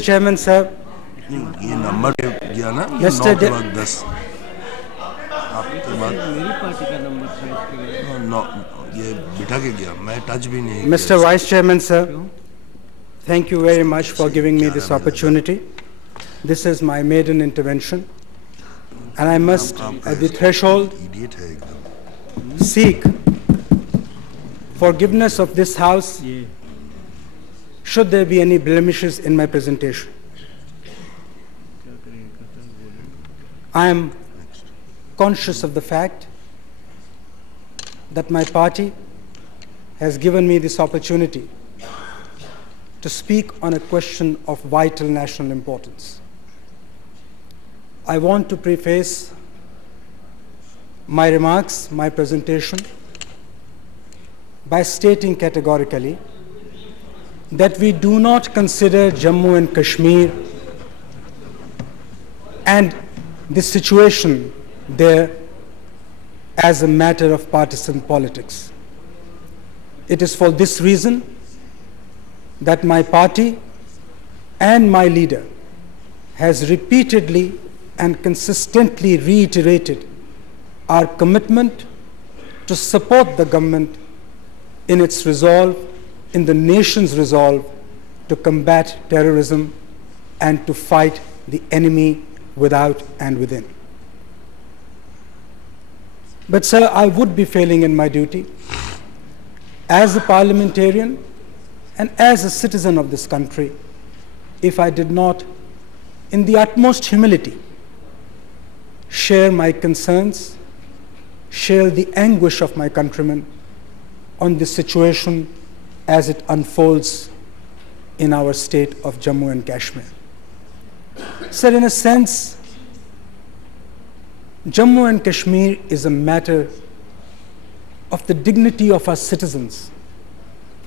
Chairman sir, ये number गया ना, ये 9 के बाद 10 आपके बाद मेरी पार्टी का नंबर था, 9 ये बिठा के गया, मैं टच भी नहीं किया। Mr. Vice Chairman sir, thank you very much for giving me this opportunity. This is my maiden intervention, and I must, at the threshold, idiot है एकदम। seek forgiveness of this House should there be any blemishes in my presentation. I am conscious of the fact that my party has given me this opportunity to speak on a question of vital national importance. I want to preface my remarks, my presentation, by stating categorically that we do not consider Jammu and Kashmir and the situation there as a matter of partisan politics. It is for this reason that my party and my leader has repeatedly and consistently reiterated our commitment to support the government in its resolve, in the nation's resolve to combat terrorism and to fight the enemy without and within. But sir, I would be failing in my duty as a parliamentarian and as a citizen of this country if I did not, in the utmost humility, share my concerns, share the anguish of my countrymen on this situation as it unfolds in our state of Jammu and Kashmir. Sir, in a sense, Jammu and Kashmir is a matter of the dignity of our citizens,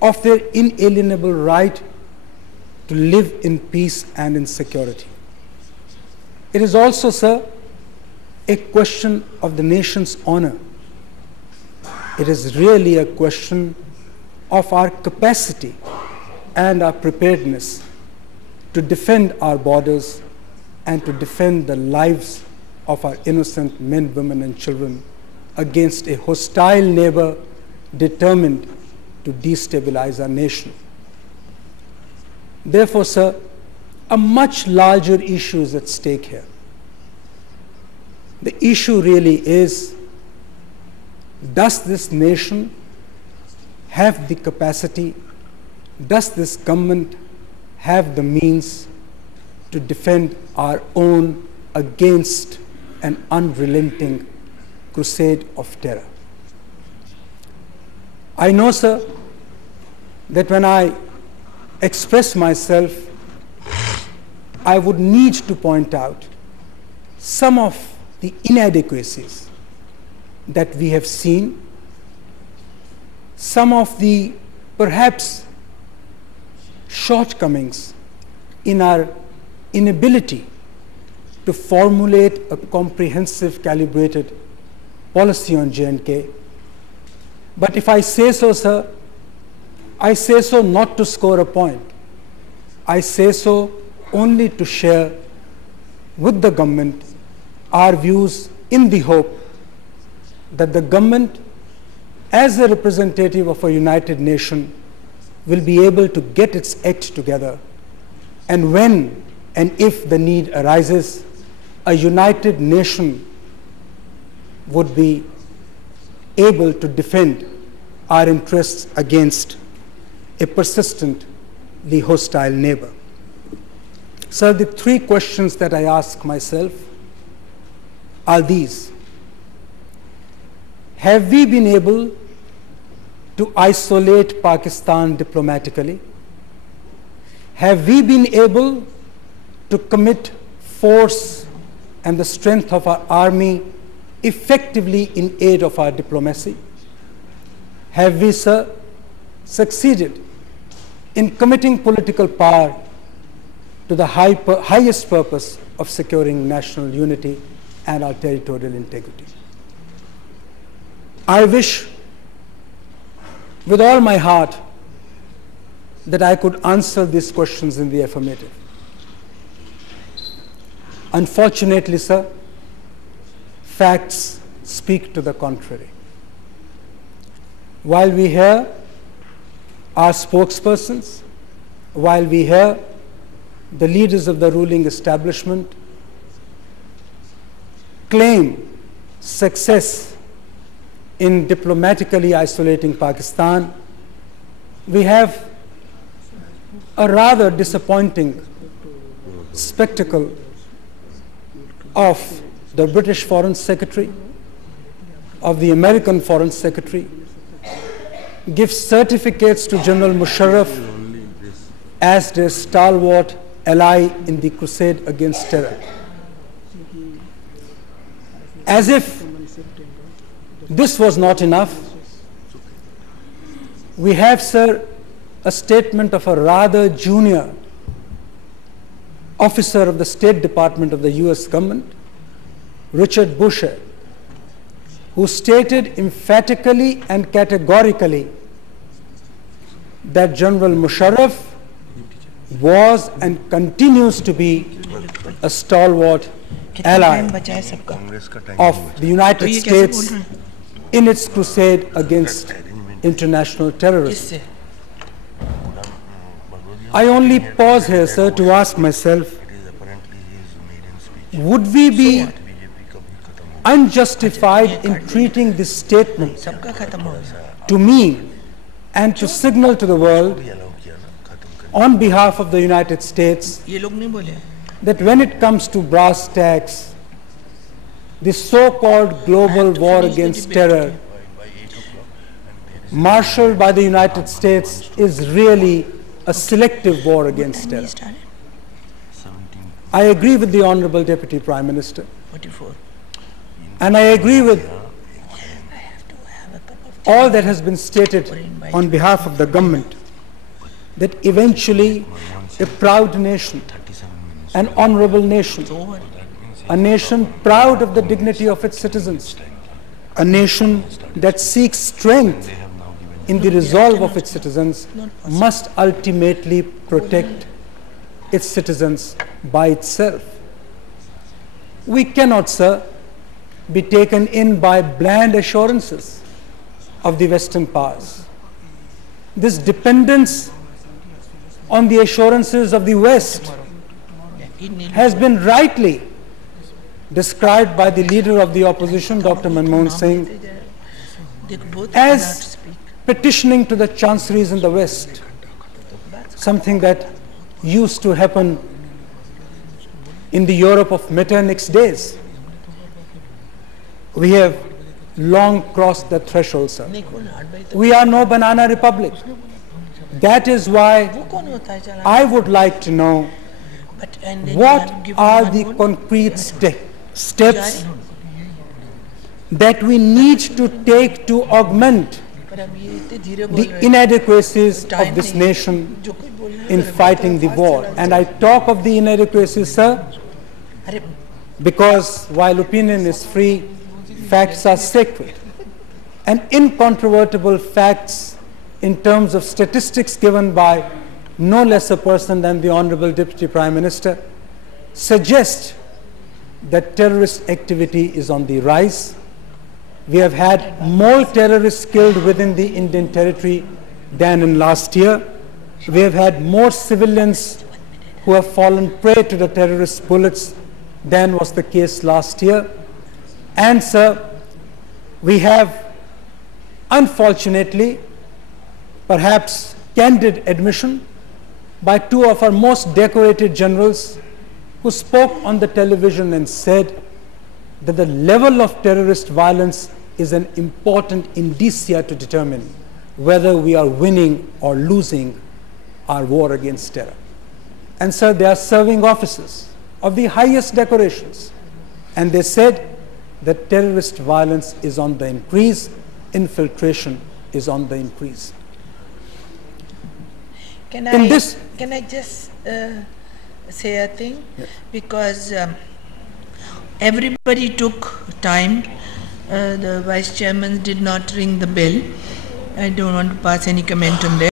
of their inalienable right to live in peace and in security. It is also, sir, a question of the nation's honor. It is really a question of our capacity and our preparedness to defend our borders and to defend the lives of our innocent men, women, and children against a hostile neighbor determined to destabilize our nation. Therefore, sir, a much larger issue is at stake here. The issue really is, does this nation have the capacity, does this government have the means to defend our own against an unrelenting crusade of terror? I know, sir, that when I express myself, I would need to point out some of the inadequacies that we have seen, some of the perhaps shortcomings in our inability to formulate a comprehensive, calibrated policy on J&K. But if I say so, sir, I say so not to score a point. I say so only to share with the government our views in the hope that the government, as a representative of a united nation, will be able to get its act together, and when and if the need arises, a united nation would be able to defend our interests against a persistently hostile neighbor. Sir, the three questions that I ask myself are these. Have we been able to isolate Pakistan diplomatically? Have we been able to commit force and the strength of our army effectively in aid of our diplomacy? Have we, sir, succeeded in committing political power to the highest purpose of securing national unity and our territorial integrity? I wish with all my heart that I could answer these questions in the affirmative. Unfortunately, sir, facts speak to the contrary. While we hear our spokespersons, while we hear the leaders of the ruling establishment claim success in diplomatically isolating Pakistan, we have a rather disappointing spectacle of the British Foreign Secretary, of the American Foreign Secretary, give certificates to General Musharraf as their stalwart ally in the crusade against terror. As if this was not enough, we have, sir, a statement of a rather junior officer of the State Department of the US government, Richard Busher, who stated emphatically and categorically that General Musharraf was and continues to be a stalwart ally of the United States in its crusade against international terrorism. I only pause here, sir, to ask myself, would we be unjustified in treating this statement to mean and to signal to the world on behalf of the United States that when it comes to brass tacks, the so-called global war against terror marshaled by the United States is really a selective war against terror? I agree with the Honorable Deputy Prime Minister, and I agree with all that has been stated on behalf of the government, that eventually a proud nation, an honorable nation, a nation proud of the dignity of its citizens, a nation that seeks strength in the resolve of its citizens, must ultimately protect its citizens by itself. We cannot, sir, be taken in by bland assurances of the Western powers. This dependence on the assurances of the West has been rightly described by the leader of the opposition, Dr. Manmohan Singh, as petitioning to the chanceries in the West, something that used to happen in the Europe of Metternich's days. We have long crossed the threshold, sir. We are no banana republic. That is why I would like to know what are the concrete steps that we need to take to augment the inadequacies of this nation in fighting the war. And I talk of the inadequacies, sir, because while opinion is free, facts are sacred. And incontrovertible facts in terms of statistics given by no less a person than the Honorable Deputy Prime Minister suggest that terrorist activity is on the rise. We have had more terrorists killed within the Indian territory than in last year. We have had more civilians who have fallen prey to the terrorist bullets than was the case last year. And, sir, we have, unfortunately, perhaps candid admission by two of our most decorated generals who spoke on the television and said that the level of terrorist violence is an important indicia to determine whether we are winning or losing our war against terror. And sir, they are serving officers of the highest decorations, and they said that terrorist violence is on the increase, infiltration is on the increase. Can I just say a thing? Yes. Because everybody took time. The Vice Chairman did not ring the bell. I don't want to pass any comment on that.